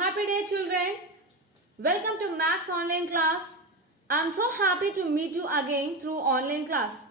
Happy day, children. Welcome to Maths online class. I am so happy to meet you again through online class.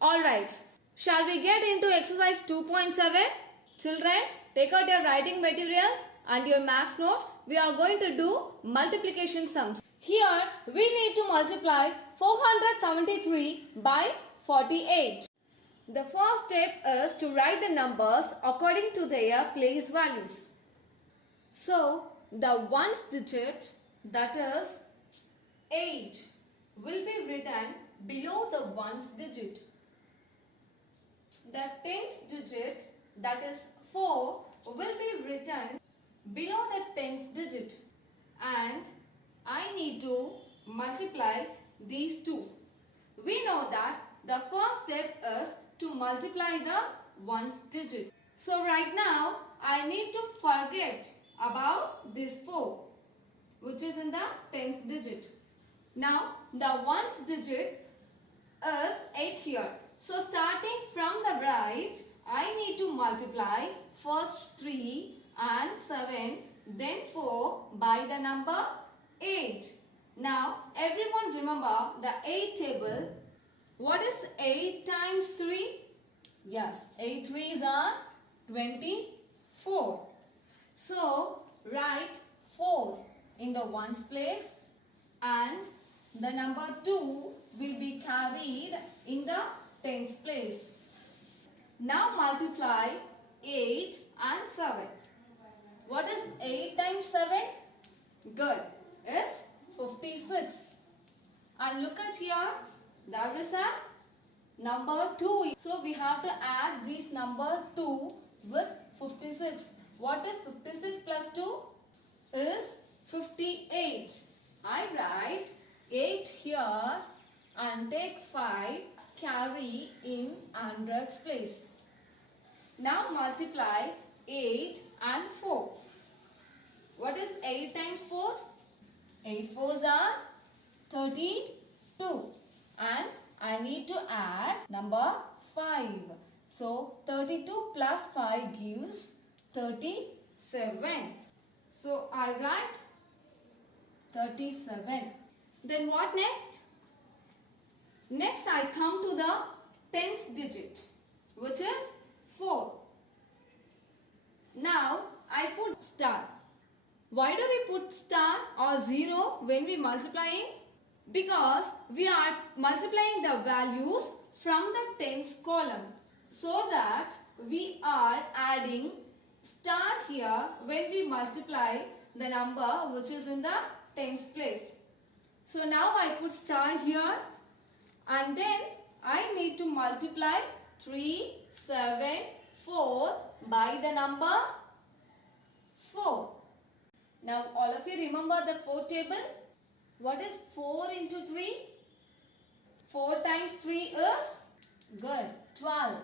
Alright, shall we get into exercise 2.7? Children, take out your writing materials and your maths note. We are going to do multiplication sums. Here, we need to multiply 473 by 48. The first step is to write the numbers according to their place values. So, the ones digit, that is 8, will be written below the ones digit. The tens digit, that is 4, will be written below the tens digit. And I need to multiply these two. We know that the first step is to multiply the ones digit. So right now, I need to forget about this 4, which is in the tens digit. Now, the ones digit is 8 here. So, starting from the right, I need to multiply first 3 and 7, then 4 by the number 8. Now, everyone remember the 8 table. What is 8 times 3? Yes, 8 3s are 24. So, write 4 in the ones place and the number 2 will be carried in the tens place. Now multiply 8 and 7. What is 8 times 7? Good. It's 56. And look at here. There is a number 2. So we have to add this number 2 with 56. What is 56 plus 2? Is 58. I write 8 here and take 5, carry in hundreds place. Now multiply 8 and 4. What is 8 times 4? 8 4s are 32. And I need to add number 5. So 32 plus 5 gives 37. So I write 37. Then what next? Next I come to the tens digit, which is 4. Now I put star. Why do we put star or 0 when we multiplying? Because we are multiplying the values from the tens column, so that we are adding star here when we multiply the number which is in the tens place. So now I put star here and then I need to multiply 3, 7, 4 by the number 4. Now all of you remember the 4 table. What is 4 into 3? 4 times 3 is? Good, 12.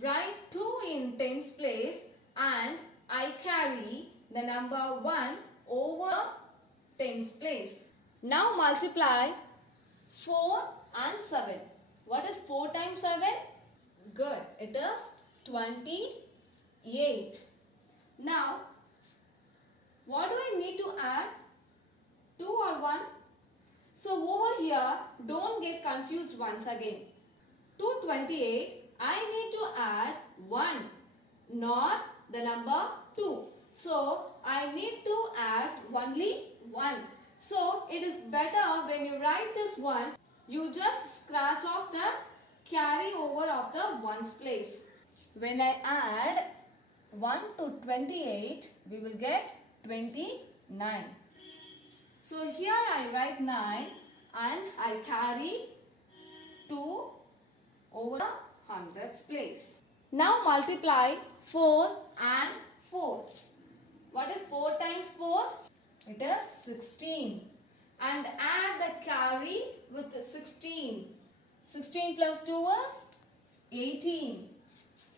Write 2 in tens place and I carry the number 1 over tens place. Now multiply 4 and 7. What is 4 times 7? Good, it is 28. Now, what do I need to add? 2 or 1? So over here, don't get confused once again. To 28, I need to add 1, not the number 2. So I need to add only 1. So it is better when you write this one, you just scratch off the carry over of the ones place. When I add 1 to 28, we will get 29. So here I write 9 and I carry 2 over the hundreds place. Now multiply 4 and 4. What is 4 times 4? It is 16. And add the carry with 16. 16 plus 2 is 18.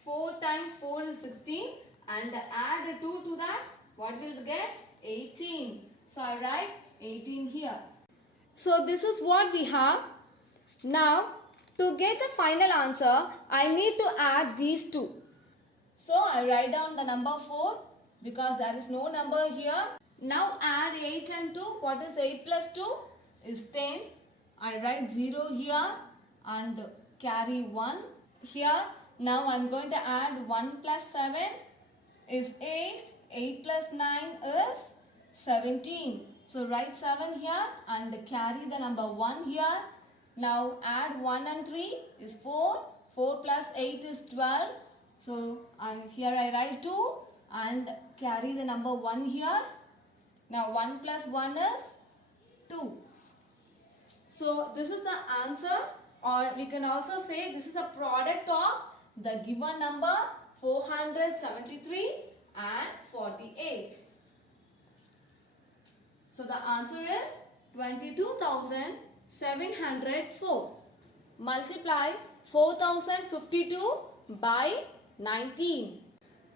4 times 4 is 16. And add 2 to that. What will we get? 18. So I write 18 here. So this is what we have. Now to get the final answer, I need to add these two. So I write down the number 4 because there is no number here. Now add 8 and 2. What is 8 plus 2? Is 10. I write 0 here and carry 1 here. Now I am going to add 1 plus 7 is 8. 8 plus 9 is 17. So write 7 here and carry the number 1 here. Now add 1 and 3 is 4. 4 plus 8 is 12. So here I write 2 and carry the number 1 here. Now 1 plus 1 is 2. So this is the answer, or we can also say this is a product of the given number 473 and 48. So the answer is 22,704. Multiply 4,052 by 19.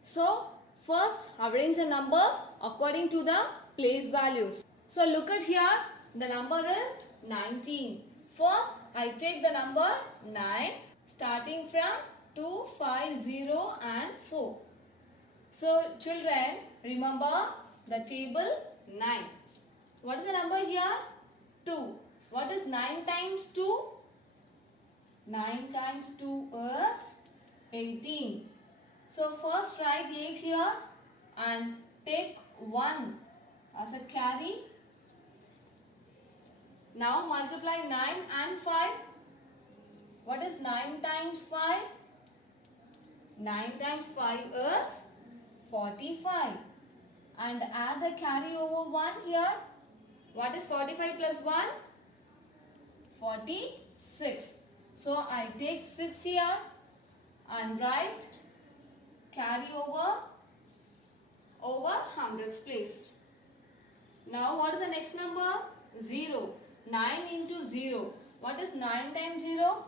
So first arrange the numbers according to the place values. So look at here, the number is 19. First I take the number 9 starting from 2, 5, 0 and 4. So children, remember the table 9. What is the number here? 2. What is 9 times 2? 9 times 2 is 18. So first write 8 here and take 1 as a carry. Now multiply 9 and 5. What is 9 times 5? 9 times 5 is 45. And add the carry over 1 here. What is 45 plus 1? 46. So I take 6 here and write carry over hundreds place. Now what is the next number? 0. 9 into 0. What is 9 times 0?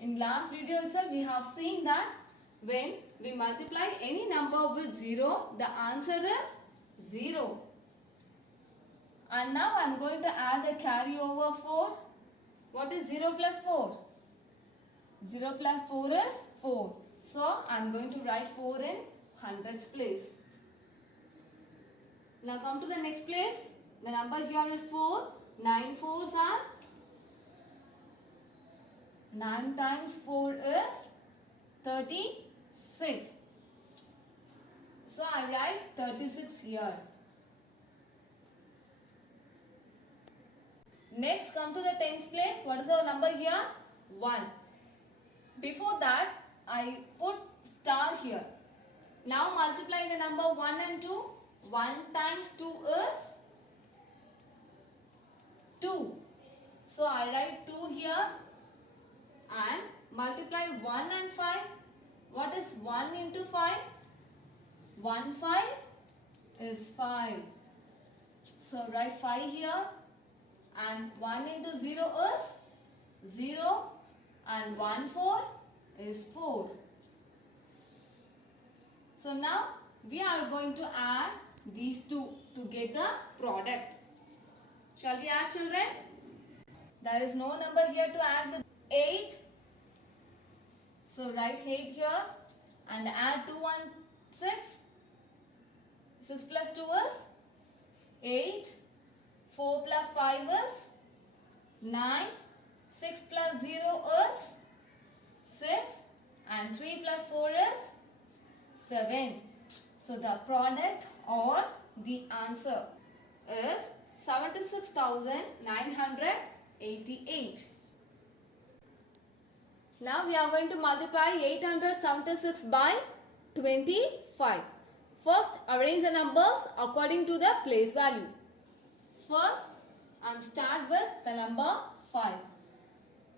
In last video itself we have seen that when we multiply any number with 0, the answer is 0. And now I am going to add a carry over 4. What is 0 plus 4? 0 plus 4 is 4. So I am going to write 4 in hundreds place. Now come to the next place. The number here is 4. 9 fours are 9 times 4 is 36. So I write 36 here. Next come to the tens place. What is the number here? 1. Before that I put star here. Now multiply the number 1 and 2. 1 times 2 is 2. So I write 2 here and multiply 1 and 5. What is 1 into 5? 1 5 is 5. So write 5 here and 1 into 0 is 0 and 1 4 is 4. So now we are going to add these two to get the product. Shall we add, children? There is no number here to add with 8. So write 8 here and add 2 and 6. 6 plus 2 is 8. 4 plus 5 is 9. 6 plus 0 is 6. And 3 plus 4 is 7. So the product or the answer is 76,988. Now we are going to multiply 876 by 25. First arrange the numbers according to the place value. First I am start with the number 5.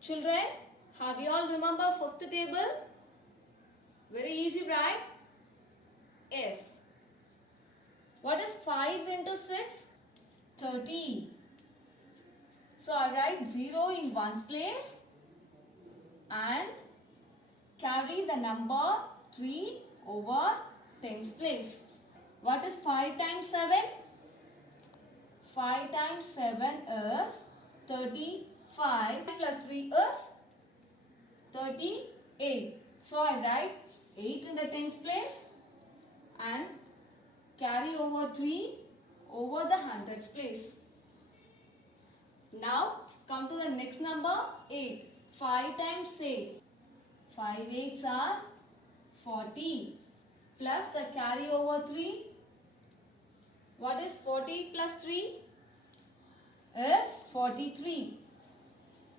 Children, have you all remember fifth table? Very easy, right? Yes. What is 5 into 6? 30. So I write 0 in ones place and carry the number 3 over tens place. What is 5 times 7? 5 times 7 is 35 plus 3 is 38. So I write 8 in the tens place and carry over 3 over the hundreds place. Now come to the next number 8. 5 times 8. 5 8s are 40 plus the carry over 3. What is 40 plus 3? Is 43.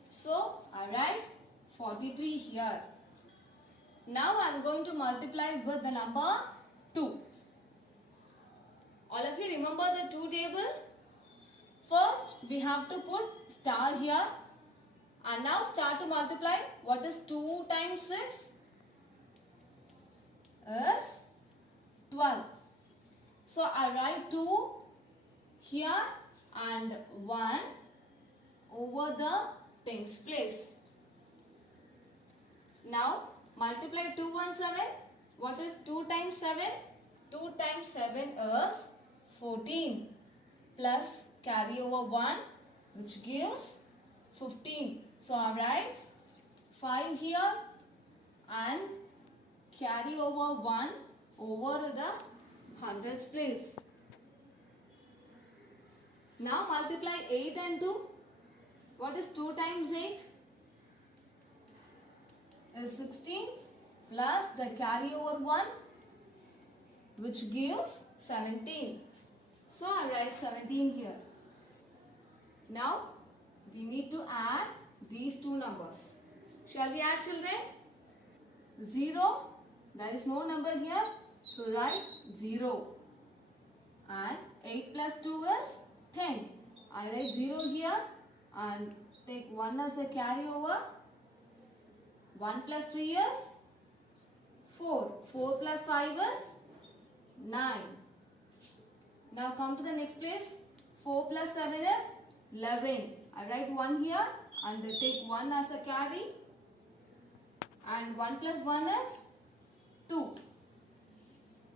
So I write 43 here. Now I am going to multiply with the number 2. All of you remember the 2 table? First we have to put star here and now start to multiply. What is 2 times 6? Is 12. So I write 2 here and 1 over the tens place. Now multiply 2 1 7. What is 2 times 7? 2 times 7 is 14 plus carry over 1 which gives 15. So I write 5 here and carry over 1 over the hundreds place. Now multiply 8 and 2. What is 2 times 8? Is 16 plus the carry over 1 which gives 17. So I write 17 here. Now we need to add these two numbers. Shall we add, children? 0. There is no number here. So write 0. And 8 plus 2 is 10. I write 0 here and take 1 as a carry over. 1 plus 3 is 4. 4 plus 5 is 9. Now come to the next place. 4 plus 7 is 11. I write 1 here and take 1 as a carry. And 1 plus 1 is 2.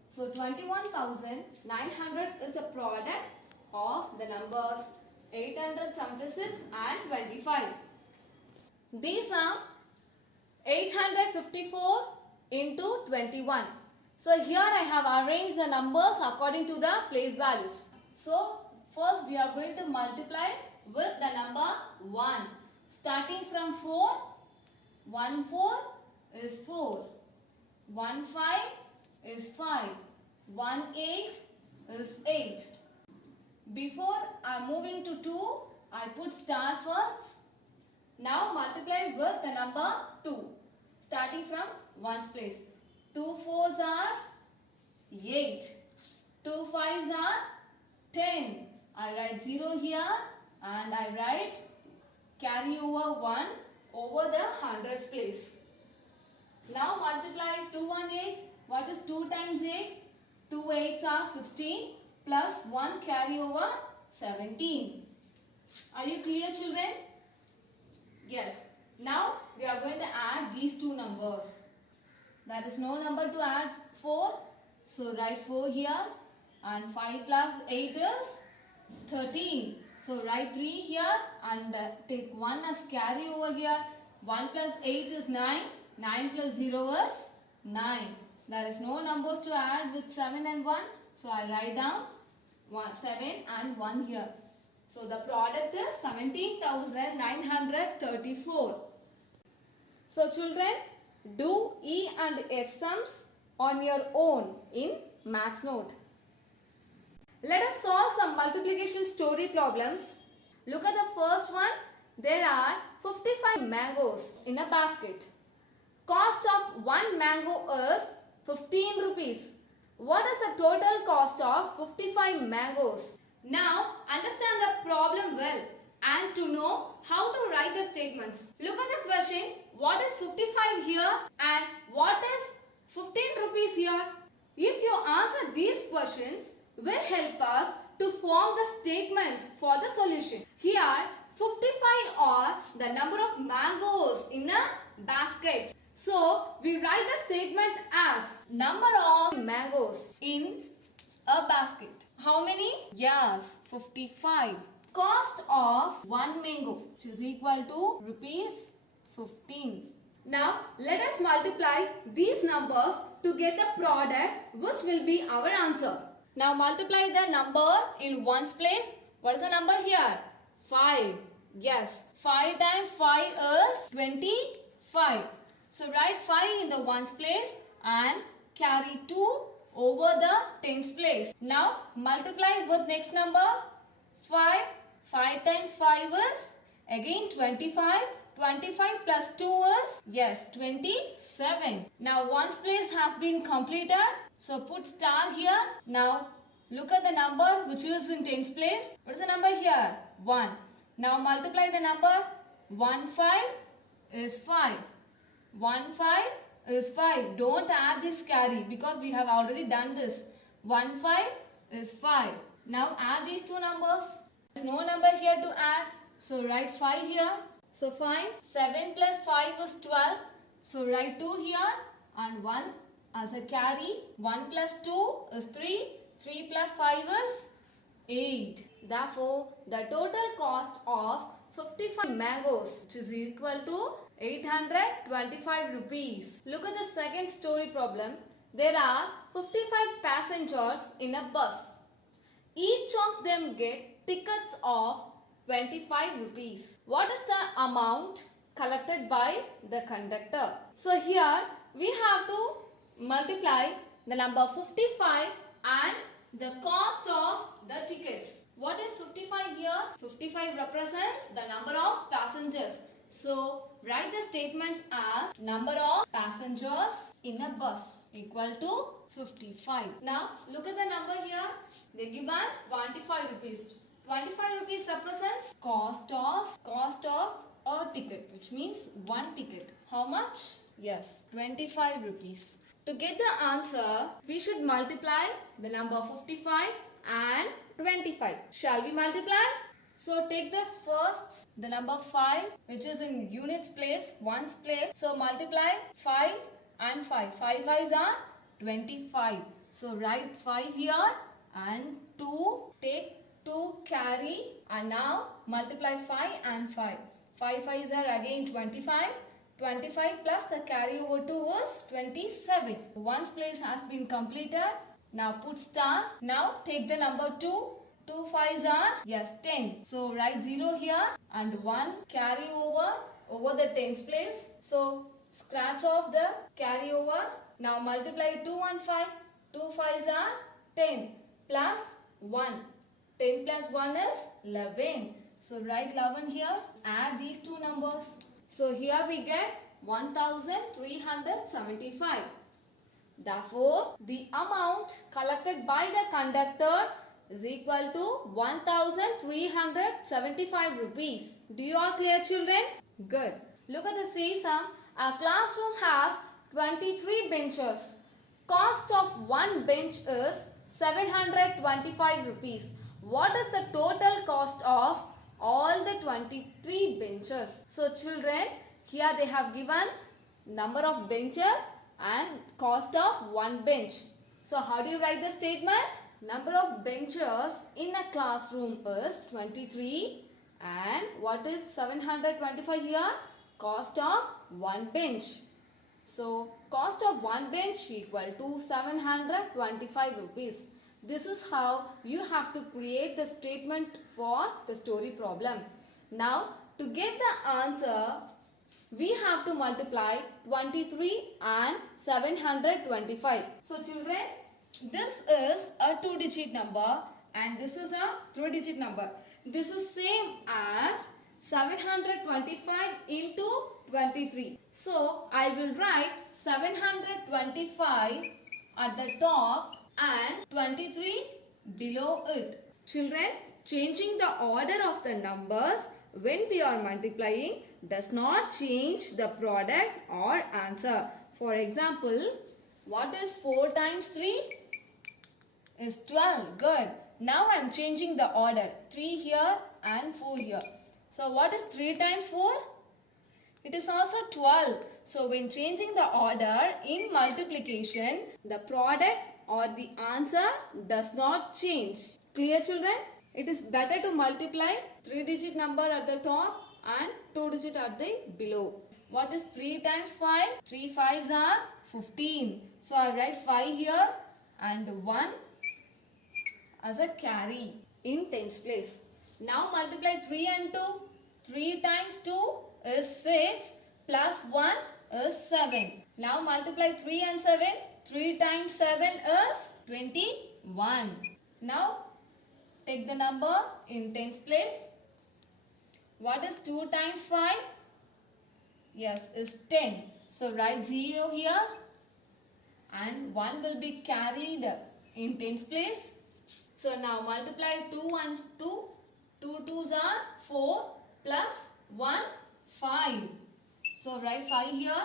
So 21,900 is the product of the numbers 876 and 25. These are 854 into 21. So here I have arranged the numbers according to the place values. So first we are going to multiply with the number 1. Starting from 4, 1 4 is 4, 1 5 is 5, 1 8 is 8. Before I am moving to 2, I put star first. Now multiply with the number 2. Starting from 1's place. 2 4s are 8. 2 5s are 10. I write 0 here and I write carry over 1 over the hundreds place. Now multiply 2 1 8. What is 2 times 8? 2 8s are 16 plus 1 carry over 17. Are you clear, children? Yes. Now we are going to add these two numbers. There is no number to add 4. So write 4 here and 5 plus 8 is 13. So write 3 here and take 1 as carry over here. 1 plus 8 is 9. 9 plus 0 is 9. There is no numbers to add with 7 and 1. So I write down 7 and 1 here. So the product is 17,934. So children, do E and F sums on your own in Maths Note. Let us solve some multiplication story problems. Look at the first one. There are 55 mangoes in a basket. Cost of one mango is 15 rupees. What is the total cost of 55 mangoes? Now understand the problem well and to know how to write the statements. Look at the question. What is 55 here and what is 15 rupees here? If you answer these questions, will help us to form the statements for the solution. Here 55 are the number of mangoes in a basket. So we write the statement as number of mangoes in a basket. How many? Yes, 55. Cost of one mango, which is equal to rupees 15. Now let us multiply these numbers to get the product, which will be our answer. Now multiply the number in ones place. What is the number here? 5. Yes. 5 times 5 is 25. So write 5 in the ones place and carry 2 over the tens place. Now multiply with next number 5. 5 times 5 is again 25. 25 plus 2 is, yes, 27. Now ones place has been completed. So put star here. Now look at the number which is in tens place. What is the number here? 1. Now multiply the number. 1 5 is 5. 1 5 is 5. Don't add this carry because we have already done this. 1 5 is 5. Now add these two numbers. There is no number here to add. So write 5 here. So 5. 7 plus 5 is 12. So write 2 here and 1 as a carry. 1 plus 2 is 3. 3 plus 5 is 8. Therefore, the total cost of 55 mangoes, which is equal to 825 rupees. Look at the second story problem. There are 55 passengers in a bus. Each of them get tickets of 25 rupees. What is the amount collected by the conductor? So here we have to multiply the number 55 and the cost of the tickets. What is 55 here? 55 represents the number of passengers. So write the statement as number of passengers in a bus equal to 55. Now look at the number here. They given 25 rupees. 25 rupees represents cost of a ticket, which means one ticket. How much? Yes, 25 rupees. To get the answer, we should multiply the number 55 and 25. Shall we multiply? So take the number 5, which is in units place, ones place. So multiply 5 and 5. 5 5s are 25. So write 5 here and 2. Take 2 carry and now multiply 5 and 5. 5 5s are again 25. 25 plus the carry over 2 is 27. Ones place has been completed. Now put star. Now take the number 2. 2 5s are, yes, 10. So write 0 here and 1 carry over the tens place. So scratch off the carry over. Now multiply 2 and 5. 2 5s are 10 plus 1. 10 plus 1 is 11. So write 11 here. Add these two numbers. So here we get 1375. Therefore, the amount collected by the conductor is equal to 1375 rupees. Do you all clear, children? Good. Look at the C sum. Our classroom has 23 benches. Cost of one bench is 725 rupees. What is the total cost of all the 23 benches? So children, here they have given number of benches and cost of one bench. So how do you write the statement? Number of benches in a classroom is 23 and what is 725 here? Cost of one bench. So cost of one bench equal to 725 rupees. This is how you have to create the statement for the story problem. Now to get the answer, we have to multiply 23 and 725. So children, this is a 2-digit number and this is a 3-digit number. This is same as 725 into 23. So I will write 725 at the top and 23 below it. Children, changing the order of the numbers when we are multiplying does not change the product or answer. For example, what is 4 times 3? Is 12. Good. Now I am changing the order. 3 here and 4 here. So what is 3 times 4? It is also 12. So when changing the order in multiplication, the product or the answer does not change. Clear, children? It is better to multiply 3-digit number at the top and 2-digit at the below. What is 3 times 5? 3 5s are 15. So I write 5 here and 1 as a carry in tens place. Now multiply 3 and 2. 3 times 2 is 6 plus 1 is 7. Now multiply 3 and 7. 3 times 7 is 21. Now take the number in tens place. What is 2 times 5? Yes, is 10. So write 0 here and 1 will be carried in tens place. So now multiply 2 and 2. 2 2s are 4 plus 1 5. So write 5 here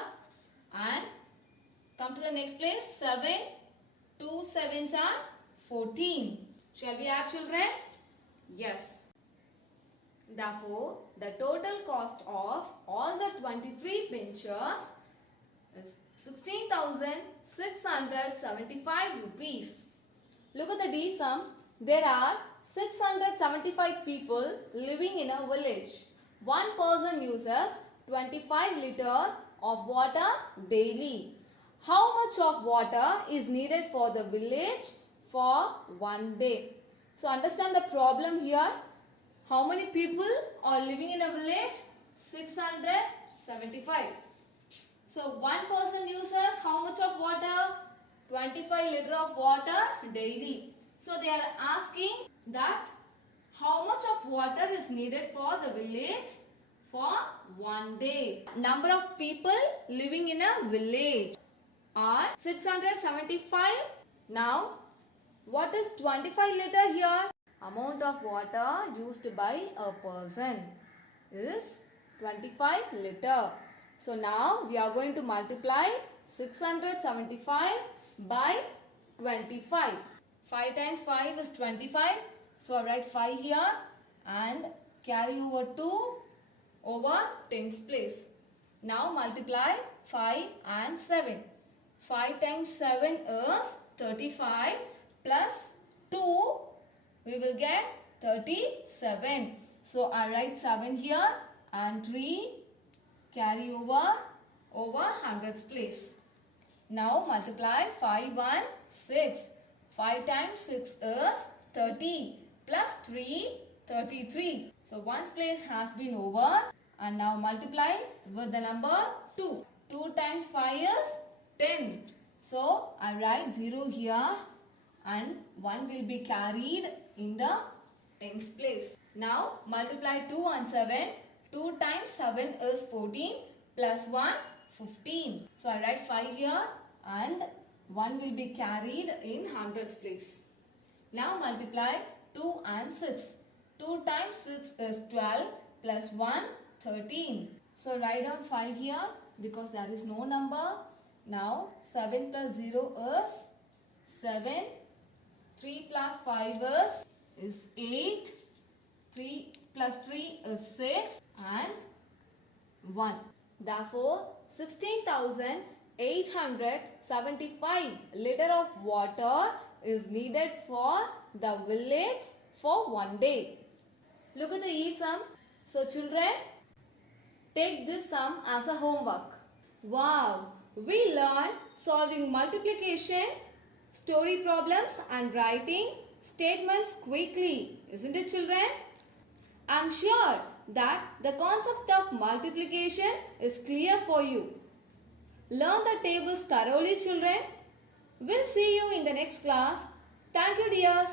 and come to the next place. 7. 2 7s are 14. Shall we add, children? Yes. Therefore, the total cost of all the 23 pinchers is 16,675 rupees. Look at the D sum. There are 675 people living in a village. One person uses 25 liters of water daily. How much of water is needed for the village for one day? So understand the problem here. How many people are living in a village? 675. So one person uses how much of water? 25 liters of water daily. So they are asking that how much of water is needed for the village for one day. Number of people living in a village are 675. Now what is 25 liters here? Amount of water used by a person is 25 liters. So now we are going to multiply 675 by 25. 5 times 5 is 25. So I write 5 here and carry over 2 over tens place. Now multiply 5 and 7. 5 times 7 is 35 plus 2 we will get 37. So I write 7 here and 3 carry over hundreds place. Now multiply 5 and 6. 5 times 6 is 30 plus 3 33. So one's place has been over and now multiply with the number 2. 2 times 5 is 10. So I write 0 here and 1 will be carried in the tens place. Now multiply 2 and 7. 2 times 7 is 14 plus 1 15. So I write 5 here and 1 will be carried in hundreds place. Now multiply 2 and 6. 2 times 6 is 12 plus 1 13. So write down 5 here because there is no number. Now 7 plus 0 is 7. 3 plus 5 is 8. 3 plus 3 is 6 and 1. Therefore 16,875 liters of water is needed for the village for one day. Look at the E sum. So children, take this sum as a homework. Wow! We learned solving multiplication, story problems and writing statements quickly. Isn't it, children? I am sure that the concept of multiplication is clear for you. Learn the tables thoroughly, children. We'll see you in the next class. Thank you, dears.